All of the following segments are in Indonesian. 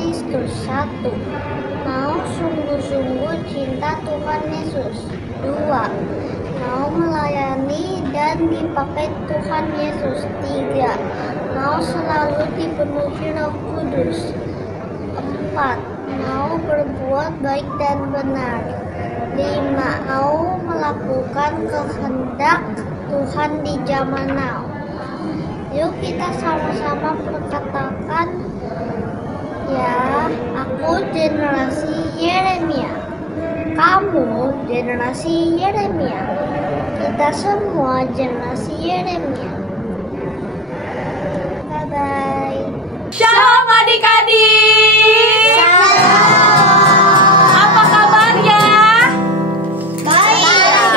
Kristus. 1. Mau sungguh-sungguh cinta Tuhan Yesus. 2. Mau melayani dan dipakai Tuhan Yesus. 3. Mau selalu dipenuhi Roh Kudus. 4. Mau berbuat baik dan benar. 5. Mau melakukan kehendak Tuhan di zaman now. Yuk kita sama-sama perkatakan ya. Aku generasi Yeremia. Kamu generasi Yeremia. Kita semua generasi Yeremia. Bye-bye. Shalom adik-adik. Apa kabarnya? Baik.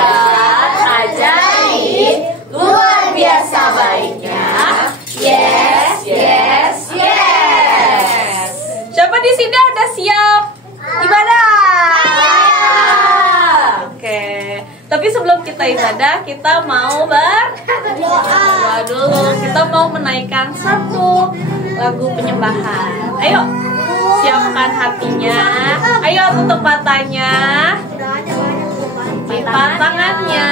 Ajaib, luar biasa baiknya. Yes, yes, yes. Siapa di sini udah siap ibadah? Oke. Tapi sebelum kita ibadah, kita mau berdoa dulu. Kita mau menaikkan satu lagu penyembahan. Ayo, siapkan hatinya. Ayo tutup matanya, lipat tangannya.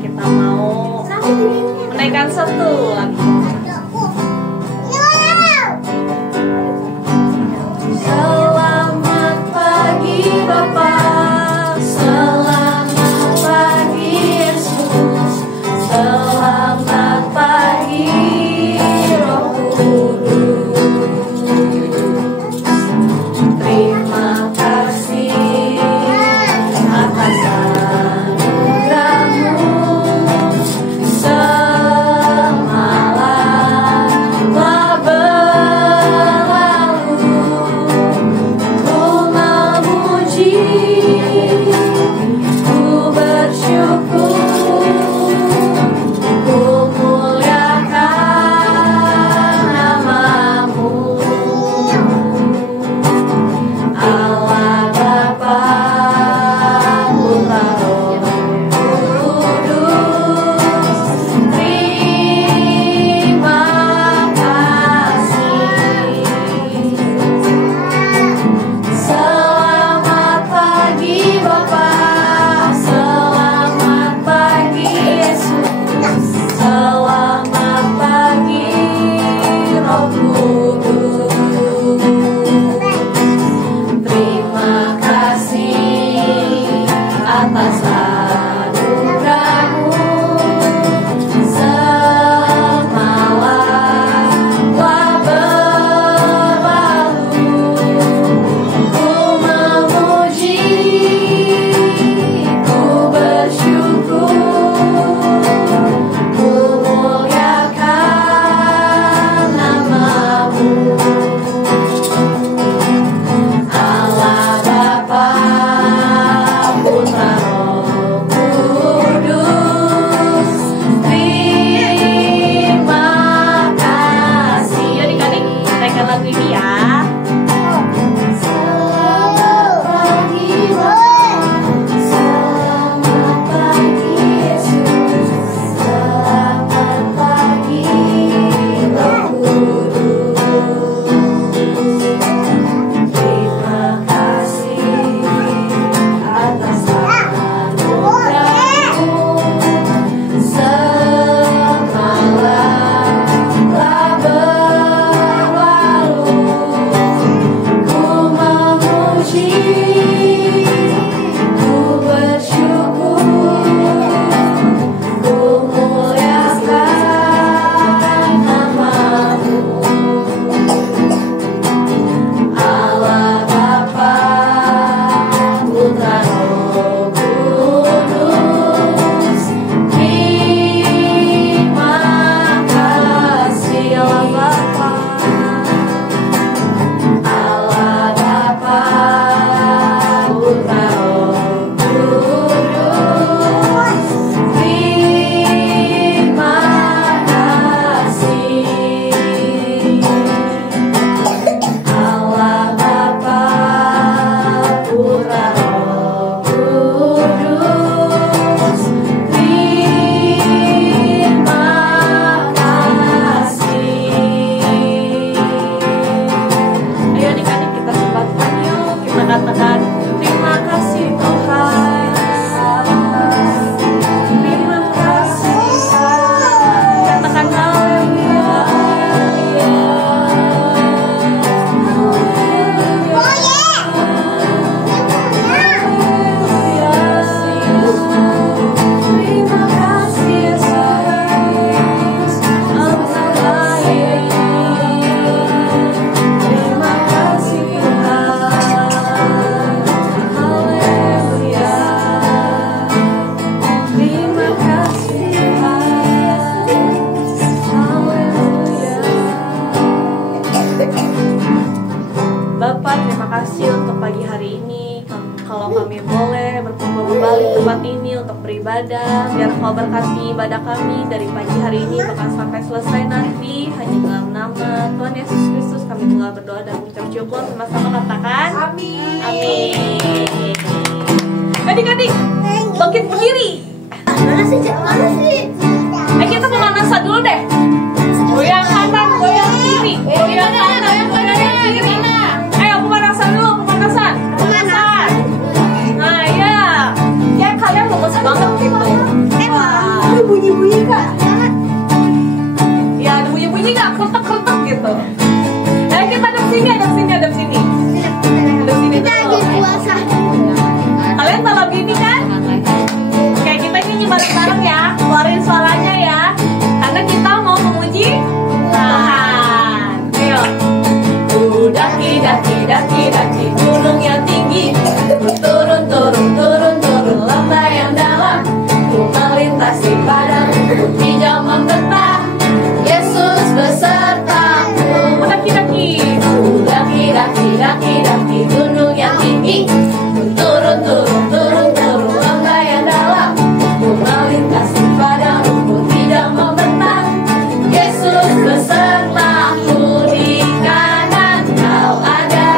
Kita mau menaikkan satu lagu. Selamat pagi Bapak, selamat pagi Yesus, selamat pagi Roh Kudus. Terima kasih atas anugerah-Mu semalam. beribadah. Biar Engkau berkati ibadah kami dari pagi hari ini bahkan sampai selesai nanti. Hanya dalam nama Tuhan Yesus Kristus kami telah berdoa dan mengucap syukur. Sama-sama katakan amin. Amin. Adik-adik, bangkit berdiri. Mana sih? Kita pemanasan dulu deh. Goyang kanan, goyang kiri. Goyang kanan, goyang kiri. Ayo pemanasan dulu, pemanasan. Nah ya, ya kalian lemes banget gitu. Ada bunyi-bunyi Kak. Ya ada bunyi-bunyi nggak? Kretek-kretek gitu. Nah kita ada sini. Ada sini Kita lagi dulu. puasa. Kalian tahu lagu ini kan? Kayak kita nyanyi bareng-bareng ya. Keluarin suaranya ya. Karena kita mau memuji Tuhan. Ayo. Daki gunung yang tinggi. Turun lembah yang dalam. Ku melintasi padang hijau membentang. Yesus besertaku. Daki gunung yang tinggi. Turun lembah yang dalam. Ku melintasi padang rumput hijau membentang. Yesus besertaku. Di kanan kau ada,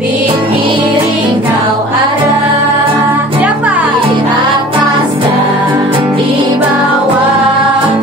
di kiri kau ada. Siapa? Di atas dan di bawah.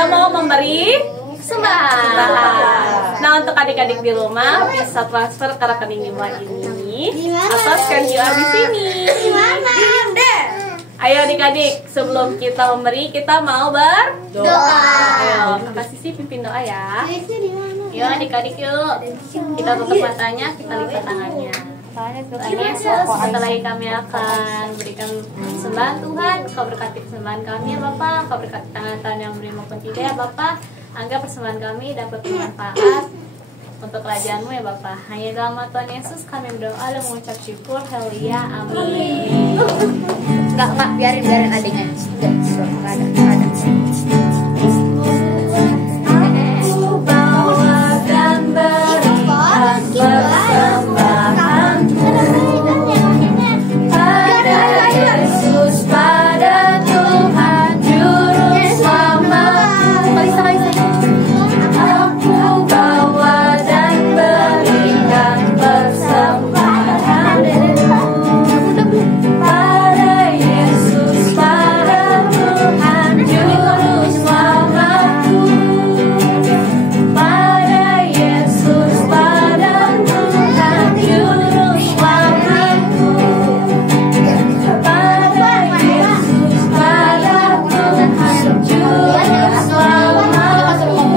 kita mau memberi persembahan. Nah, untuk adik-adik di rumah bisa transfer ke rekening Bima ini atau scan QR di sini. Ayo adik-adik, sebelum kita memberi, kita mau berdoa. Ayo, Kakak Sisi pimpin doa ya. Yuk adik-adik yuk. Kita tutup matanya, kita lipat tangannya. Tuhan Yesus, sebentar lagi kami akan berikan persembahan Tuhan. Kau berkati persembahan kami ya Bapak. Kau berkati tangan-tangan yang beri maupun tidak ya Bapak. Agar persembahan kami dapat bermanfaat untuk kerajaan-Mu ya Bapak. Hanya dalam nama Tuhan Yesus kami berdoa dan mengucap syukur. Haleluya, amin. Enggak, biarin adiknya. Enggak ada. Aku bawa dan berikan persembahan pada Yesus, pada Tuhan Juru Selamat. Aku bawa dan berikan persembahan pada Yesus, pada Tuhan Juru Selamatku. Pada Yesus, pada Tuhan Juru Selamatku. Pada Yesus, pada Tuhan Juru Selamatku.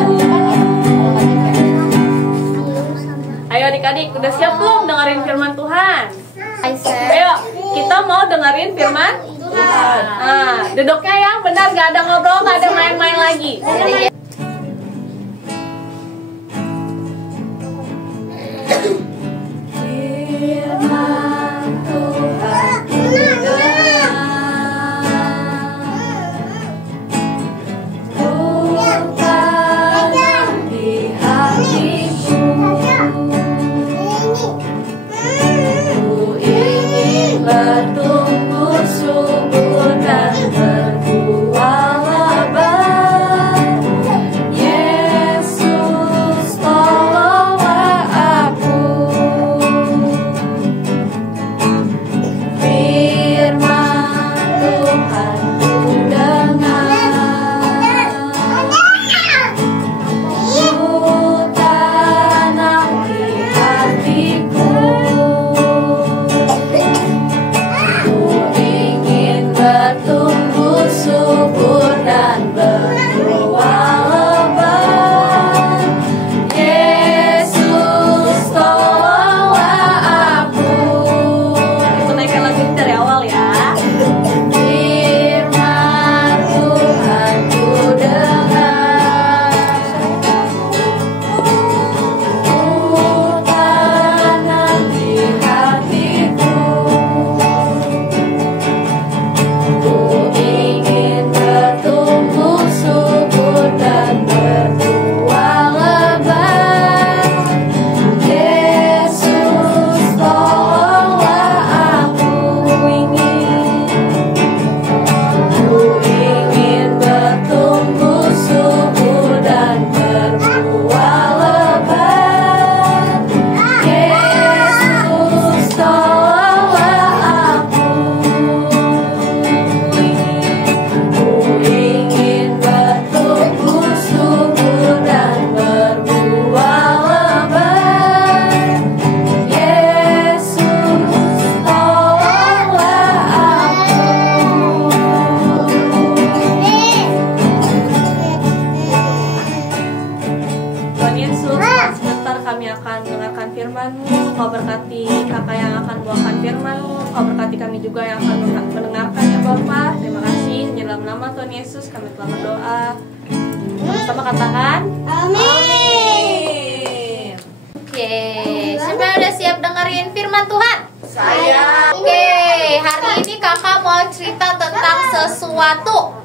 Ayo adik-adik, udah siap belum dengerin firman Tuhan? Ayo, kita mau dengerin firman Tuhan. Nah, duduknya yang benar, gak ada ngobrol, gak ada main-main lagi. Firman Tuhan ku dengar, ku tanam di hatiku. Ku ingin bertumbuh subur dan berbuah lebat. Yesus, tolonglah aku. Firman Tuhan ku dengar, ku tanam di hatiku. Ku ingin bertumbuh subur dan berbuah lebat. Yesus, tolonglah aku. Itu naikkan lagi dari awal ya. Firman Tuhan ku dengar, ku tanam di hatiku. Ku ingin bertumbuh subur dan berbuah lebat. Yesus, tolonglah aku. Ku ingin bertumbuh subur dan berbuah lebat. Yesus, tolonglah aku. Ku ingin bertumbuh subur dan berbuah lebat. Yesus, tolonglah aku. Tuhan Yesus, sebentar kami akan mendengarkan firman-Mu. Kau berkati kakak yang akan membawakan firman-Mu. Kau berkati kami juga yang akan mendengarkan ya Bapak. Terima kasih. Dalam nama Tuhan Yesus kami telah berdoa. Sama katakan amin. Oke, siapa yang udah siap dengerin firman Tuhan? Saya. Oke, hari ini kakak mau cerita tentang sesuatu.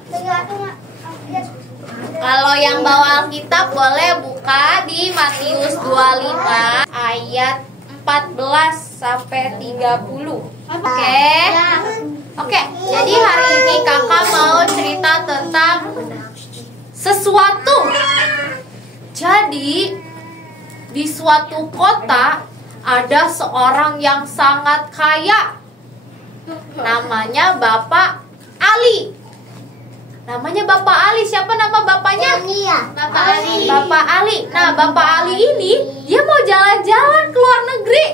Kalau yang bawa Alkitab boleh buka di Matius 25 ayat 14 sampai 30. Oke, jadi hari ini kakak mau cerita tentang sesuatu. Jadi di suatu kota ada seorang yang sangat kaya. Namanya Bapak Ali. Namanya Bapak Ali. Siapa nama bapaknya? Bapak Ali. Nah, Bapak Ali ini dia mau jalan-jalan ke luar negeri.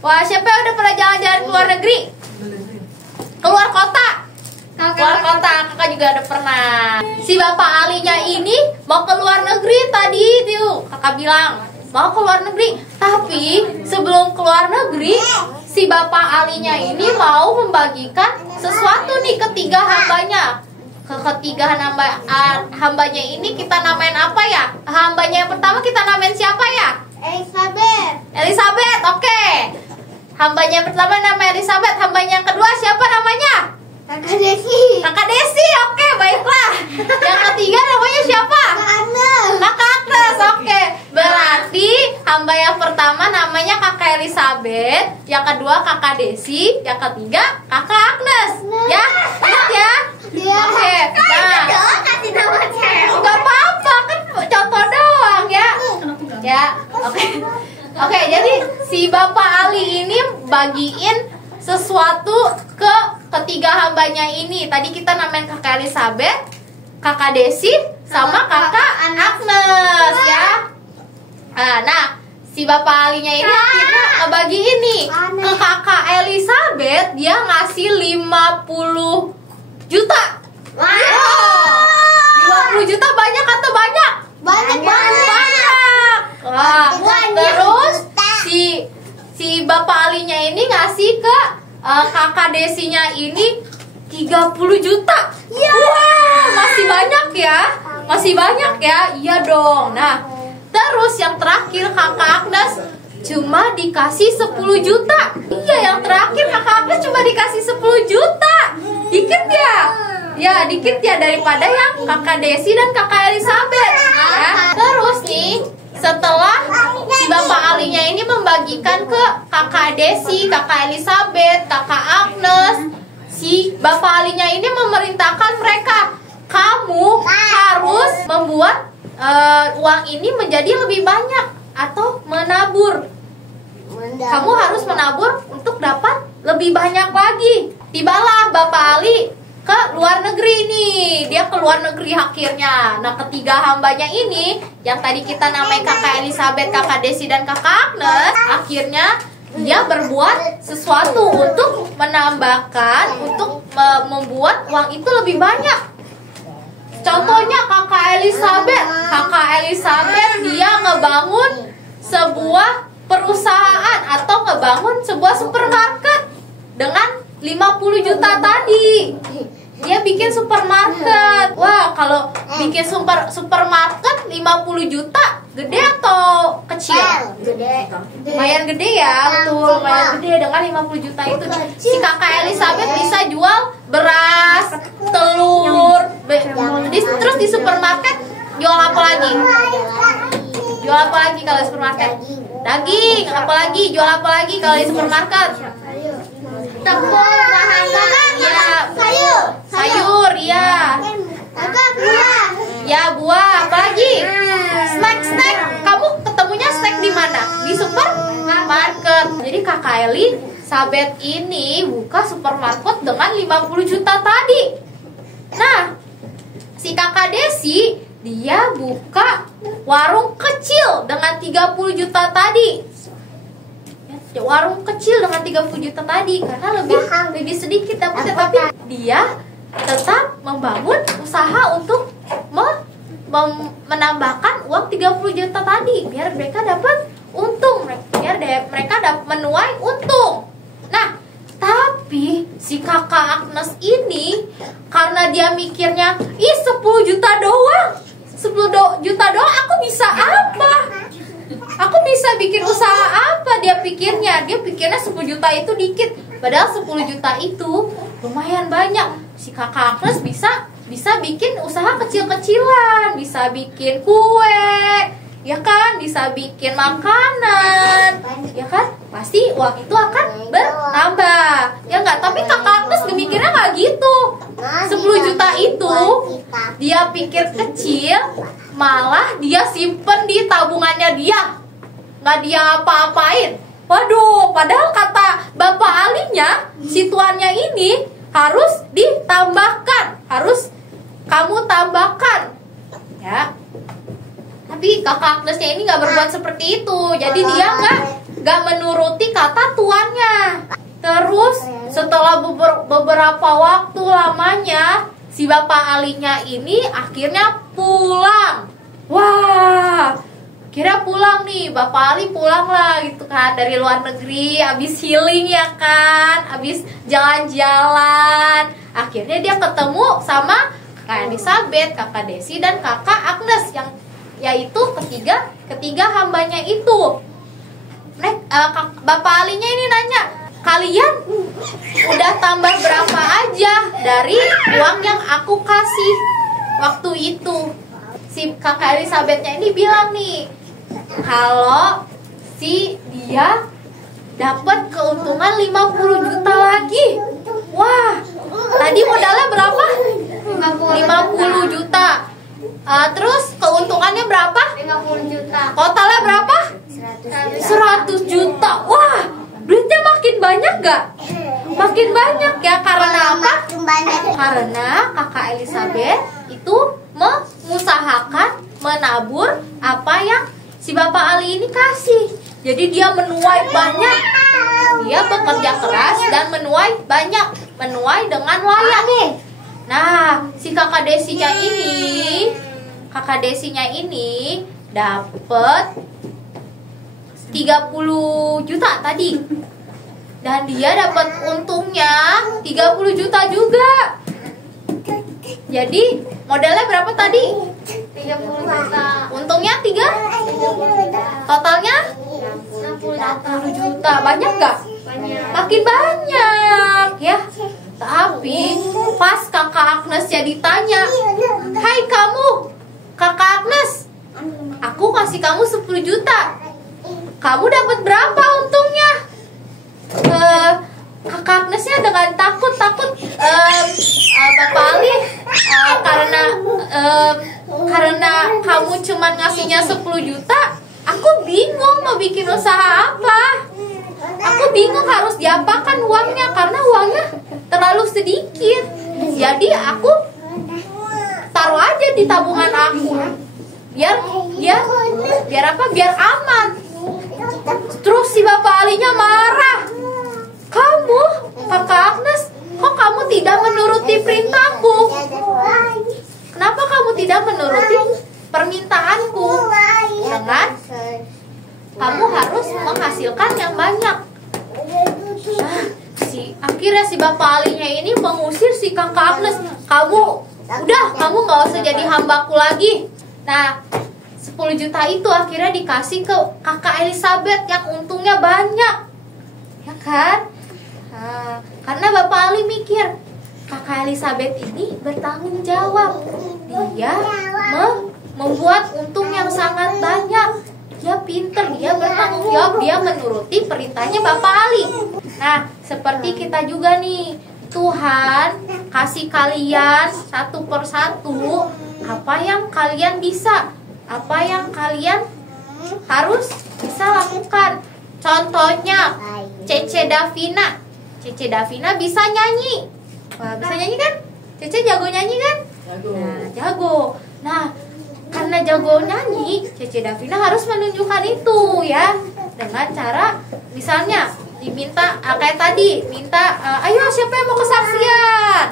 Wah, siapa yang udah pernah jalan-jalan ke luar negeri? Keluar kota. Keluar kota, kakak juga udah pernah. Si Bapak Alinya ini mau ke luar negeri tadi tuh. Kakak bilang mau ke luar negeri. Tapi sebelum ke luar negeri, si Bapak Alinya ini mau membagikan sesuatu nih ketiga hambanya. Ketiga hambanya ini kita namain apa ya? Hambanya yang pertama kita namain siapa ya? Elizabeth, oke. Hambanya yang pertama namanya Elizabeth. Hambanya yang kedua siapa namanya? Kakak Desi. Kakak Desi, oke, baiklah. Yang ketiga namanya siapa? Kakak Agnes, oke. Berarti hamba yang pertama namanya Kakak Elizabeth, yang kedua Kakak Desi, yang ketiga Kakak Agnes. Ya, ingat ya? Oke. Nah, kasih nama cewek. nggak apa-apa kan contoh doang ya. Ya, oke. Oke, jadi si Bapak Ali ini bagiin sesuatu ke ketiga hambanya ini. Tadi kita namain Kakak Elizabeth, Kakak Desi, sama Kakak Agnes ya. Nah, si Bapak Alinya ini akhirnya ngebagi ini ke Kakak Elizabeth. Dia ngasih 50 juta. Wow, 50 juta banyak atau banyak? Banyak. Wah, terus si Bapak Alinya ini ngasih ke Kakak Desinya ini 30 juta. Wow, masih banyak ya? Masih banyak ya? Iya dong. Nah, terus yang terakhir Kakak Agnes cuma dikasih 10 juta. Iya, yang terakhir Kakak Agnes cuma dikasih 10 juta. Dikit ya? Ya, dikit ya daripada yang Kakak Desi dan Kakak Elizabeth ya. Terus nih, setelah si Bapak Alinya ini membagikan ke Kakak Desi, Kakak Elizabeth, Kakak Agnes, si Bapak Alinya ini memerintahkan mereka, kamu harus membuat uang ini menjadi lebih banyak atau menabur. Kamu harus menabur untuk dapat lebih banyak lagi. Tibalah Bapak Ali ke luar negeri nih. Dia ke luar negeri akhirnya. Nah, ketiga hambanya ini yang tadi kita namain Kakak Elizabeth, Kakak Desi, dan Kakak Agnes, akhirnya dia berbuat sesuatu untuk menambahkan, untuk membuat uang itu lebih banyak. Contohnya Kakak Elizabeth. Kakak Elizabeth dia ngebangun sebuah perusahaan atau ngebangun sebuah supermarket dengan 50 juta tadi. Dia bikin supermarket. Wah, kalau bikin supermarket 50 juta gede atau kecil? Gede. Lumayan gede ya, betul, lumayan gede. Dengan 50 juta itu si Kakak Elizabeth bisa jual beras, telur, terus di supermarket jual apa lagi? Jual apa lagi kalau di supermarket? Daging, apa lagi? Jual apa lagi kalau di supermarket? Tepung, bahan Ya, sayur, ya. buah. Ya, buah, apa lagi? Snack. Kamu ketemunya snack di mana? Di supermarket. Jadi Kakak Elizabeth ini buka supermarket dengan 50 juta tadi. Nah, si Kakak Desi dia buka warung kecil dengan 30 juta tadi. Warung kecil dengan 30 juta tadi karena lebih sedikit dapatnya, tapi dia tetap membangun usaha untuk menambahkan uang 30 juta tadi biar mereka dapat untung, biar mereka dapat menuai untung. Nah, tapi si Kakak Agnes ini karena dia mikirnya, 10 juta doang. 10 juta doang aku bisa apa? Aku bisa bikin usaha apa? Dia pikirnya 10 juta itu dikit. Padahal 10 juta itu lumayan banyak. Si Kakak Agnes bisa bikin usaha kecil-kecilan, bisa bikin kue, ya kan? Bisa bikin makanan, ya kan? Pasti uang itu akan bertambah. Ya enggak? Tapi Kakak Agnes mikirnya nggak gitu. 10 juta itu dia pikir kecil, malah dia simpen di tabungannya dia. Nggak dia apa-apain. Waduh, padahal kata Bapak Alinya, si tuannya ini harus ditambahkan, harus kamu tambahkan, ya. Tapi kakak Agnesnya ini nggak berbuat seperti itu. Jadi dia nggak menuruti kata tuannya. Terus setelah beberapa waktu lamanya, si Bapak Alinya ini akhirnya pulang. Wah, kira pulang nih, Bapak Ali pulang lah gitu kan dari luar negeri, abis healing ya kan, abis jalan-jalan. Akhirnya dia ketemu sama Kakak Elizabeth, Kakak Desi, dan Kakak Agnes yang yaitu ketiga hambanya itu. Bapak Alinya ini nanya, kalian udah tambah berapa aja dari uang yang aku kasih waktu itu? Si Kakak Elizabethnya ini bilang nih, kalau si dia dapat keuntungan 50 juta lagi. Wah, tadi modalnya berapa? 50 juta. Terus keuntungannya berapa? 50 juta. Totalnya berapa? 100 juta. Wah, duitnya makin banyak gak? Makin banyak ya, karena apa? Karena Kakak Elizabeth itu mengusahakan menabur apa yang si Bapak Ali ini kasih. Jadi dia menuai banyak. Dia bekerja keras dan menuai banyak, menuai dengan layak. Nah, si Kakak Desinya ini dapat 30 juta tadi. Dan dia dapat untungnya 30 juta juga. Jadi modalnya berapa tadi? 30 juta. Untungnya 3? Totalnya 60 juta. Banyak gak? Banyak. Makin banyak ya. Tapi pas Kakak Agnesnya ditanya, "Hai kamu, Kakak Agnes, aku kasih kamu 10 juta. Kamu dapat berapa untungnya?" Kakak Agnesnya dengan takut Bapak Ali, karena kamu cuma ngasihnya 10 juta, aku bingung mau bikin usaha apa. Aku bingung harus diapakan uangnya karena uangnya terlalu sedikit. Jadi aku taruh aja di tabungan aku. Biar apa? Biar aman. Terus si Bapak Alinya marah. "Kamu, Kakak Agnes, kok kamu tidak menuruti perintahku? Kenapa kamu tidak menuruti permintaanku? Dengan kamu harus menghasilkan yang banyak." Akhirnya si Bapak Alinya ini mengusir si Kakak Agnes. Kamu nggak usah jadi hambaku lagi. Nah, 10 juta itu akhirnya dikasih ke Kakak Elizabeth yang untungnya banyak, ya kan? Karena Bapak Ali mikir, Kakak Elizabeth ini bertanggung jawab. Dia membuat untung yang sangat banyak. Dia pinter, dia bertanggung jawab, dia menuruti perintahnya Bapak Ali. Nah, seperti kita juga nih, Tuhan kasih kalian satu persatu apa yang kalian bisa, apa yang kalian harus bisa lakukan. Contohnya, Cece Davina bisa nyanyi. Wah, bisa nyanyi kan? Cece jago nyanyi kan? Nah, jago. Nah, karena jago nyanyi, Cece Davina harus menunjukkan itu ya, dengan cara misalnya diminta kayak tadi, minta ayo siapa yang mau kesaksian.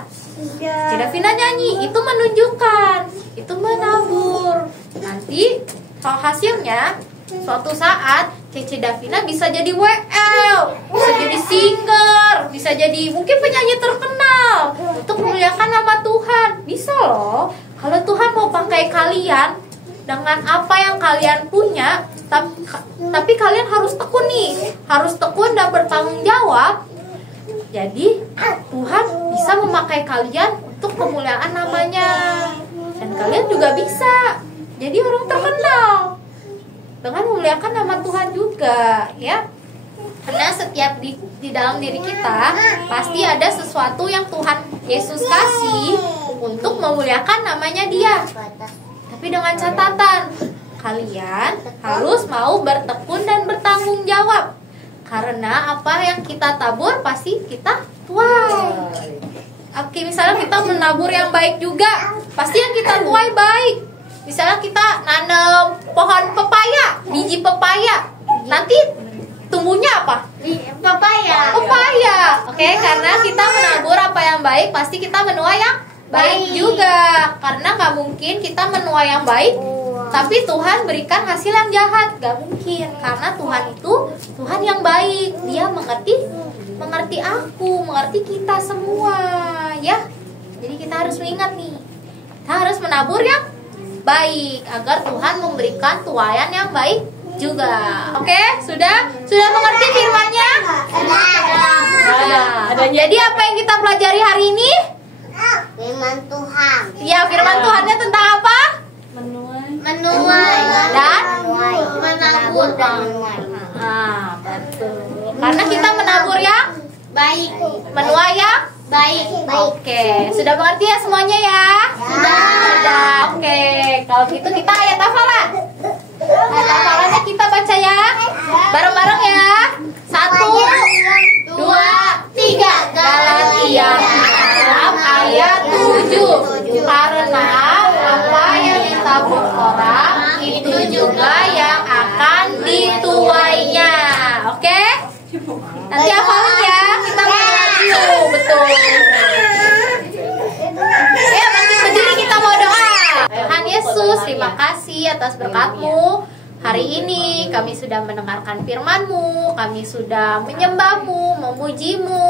Cece Davina nyanyi, itu menunjukkan, itu menabur. Nanti hasilnya suatu saat Cece Davina bisa jadi WL, bisa jadi singer, bisa jadi mungkin penyanyi terkenal untuk memuliakan nama Tuhan. Bisa loh. Kalau Tuhan mau pakai kalian dengan apa yang kalian punya, tapi kalian harus tekun nih, harus tekun dan bertanggung jawab. Jadi Tuhan bisa memakai kalian untuk kemuliaan namanya, dan kalian juga bisa jadi orang terkenal dengan memuliakan nama Tuhan juga, ya. Karena setiap di dalam diri kita pasti ada sesuatu yang Tuhan Yesus kasih untuk memuliakan namanya Dia. Tapi dengan catatan, kalian harus mau bertekun dan bertanggung jawab. Karena apa yang kita tabur pasti kita tuai. Oke, misalnya kita menabur yang baik juga, pasti yang kita tuai baik. Misalnya kita nanam pohon pepaya, biji pepaya, nanti tumbuhnya apa? Papaya. Pepaya. Oke, karena kita menabur apa yang baik, pasti kita menuai yang baik juga. Karena nggak mungkin kita menuai yang baik tapi Tuhan berikan hasil yang jahat. Gak mungkin, karena Tuhan itu Tuhan yang baik. Dia mengerti aku, mengerti kita semua, ya. Jadi kita harus mengingat nih, kita harus menabur yang baik agar Tuhan memberikan tuaian yang baik juga. Oke, sudah mengerti firman-Nya? Jadi apa yang kita pelajari hari ini? Firman Tuhan. Ya, firman Tuhannya tentang apa? Menuai Dan menabur dan menuai. Betul. Karena kita menabur yang Baik. menuai yang Baik. Oke, sudah mengerti ya semuanya ya? Sudah. Oke, kalau gitu kita ayat hafalan. Ayat hafalannya kita baca ya. Bareng-bareng ya. 1, 2, 3. Galatia 6 ayat 7. Karena apa yang ditabur orang itu juga yang akan dituainya. Oke? Nanti hafalin ya. Kita mulai dulu. Betul. Ya, bangkit berdiri, kita mau doa. Tuhan Yesus, terima kasih atas berkat-Mu. Hari ini kami sudah mendengarkan firman-Mu, kami sudah menyembah-Mu, memuji-Mu,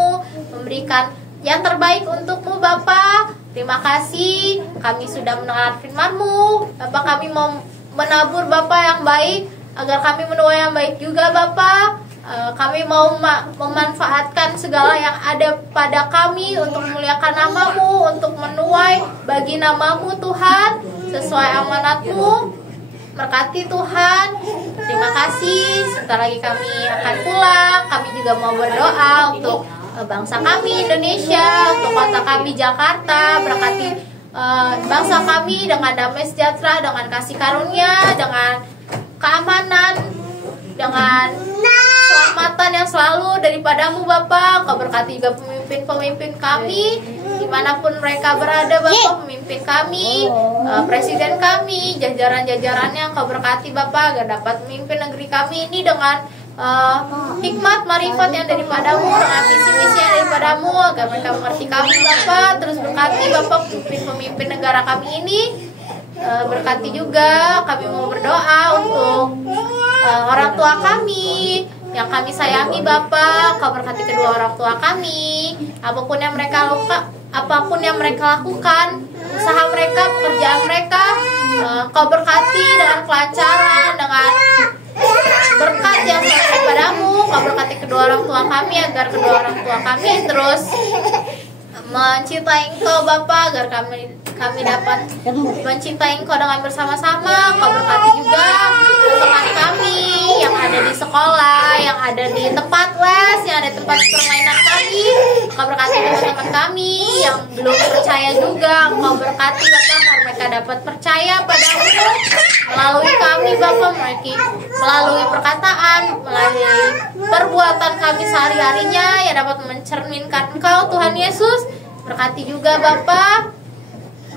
memberikan yang terbaik untuk-Mu Bapa. Terima kasih, kami sudah mendengar firman-Mu. Bapak, kami mau menabur Bapak yang baik, agar kami menuai yang baik juga Bapak. Kami mau memanfaatkan segala yang ada pada kami untuk memuliakan nama-Mu, untuk menuai bagi nama-Mu Tuhan, sesuai amanat-Mu. Berkati Tuhan. Terima kasih. Sebentar lagi kami akan pulang. Kami juga mau berdoa untuk bangsa kami Indonesia, untuk kota kami Jakarta. Berkati bangsa kami dengan damai sejahtera, dengan kasih karunia, dengan keamanan, dengan keselamatan yang selalu daripadamu Bapak. Kau berkati juga pemimpin-pemimpin kami dimanapun mereka berada Bapak, pemimpin kami, presiden kami, jajaran-jajarannya Kau berkati Bapak, agar dapat memimpin negeri kami ini dengan hikmat, marifat yang daripadamu, dengan visi-misi yang daripadamu, agar mereka mengerti kami Bapak. Terus berkati Bapak pemimpin negara kami ini. Berkati juga, kami mau berdoa untuk orang tua kami yang kami sayangi Bapak. Kau berkati kedua orang tua kami, apapun yang mereka lakukan, usaha mereka, pekerjaan mereka, Kau berkati dengan kelancaran, dengan berkat yang daripadamu. Kau berkati kedua orang tua kami, agar kedua orang tua kami terus mencintai Engkau Bapa, agar kami dapat mencintai Engkau dengan bersama-sama. Kau berkati juga teman kami yang ada di sekolah, yang ada di tempat les, yang ada di tempat permainan kami. Kau berkati teman-teman kami yang belum percaya juga. Kau berkati Bapak, agar mereka dapat percaya padamu melalui kami Bapak, melalui perkataan, melalui perbuatan kami sehari-harinya yang dapat mencerminkan Engkau Tuhan Yesus. Berkati juga Bapak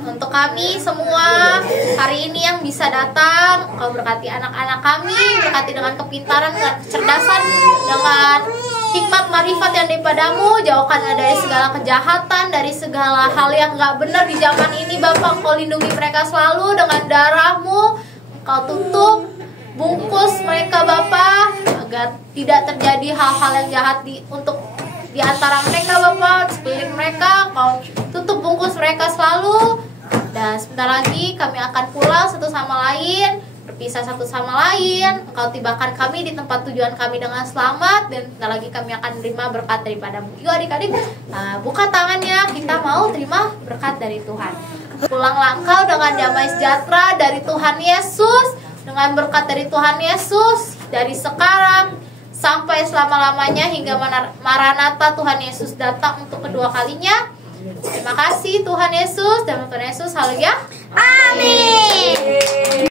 untuk kami semua hari ini yang bisa datang. Kau berkati anak-anak kami, berkati dengan kepintaran, dengan kecerdasan, dengan hikmat marifat yang daripadamu. Jauhkan dari segala kejahatan, dari segala hal yang gak benar di zaman ini Bapak. Kau lindungi mereka selalu dengan darah-Mu. Kau tutup, bungkus mereka Bapak, agar tidak terjadi hal-hal yang jahat untuk di antara mereka Bapak, sekeliling mereka. Kau tutup bungkus mereka selalu. Dan sebentar lagi kami akan pulang satu sama lain, berpisah satu sama lain. Engkau tibakan kami di tempat tujuan kami dengan selamat. Dan sebentar lagi kami akan menerima berkat daripadamu. Yuk adik-adik, buka tangannya, kita mau terima berkat dari Tuhan. Pulanglah engkau dengan damai sejahtera dari Tuhan Yesus, dengan berkat dari Tuhan Yesus, dari sekarang sampai selama-lamanya, hingga Maranatha Tuhan Yesus datang untuk kedua kalinya. Terima kasih Tuhan Yesus, dan Tuhan Yesus, haleluya. Amin.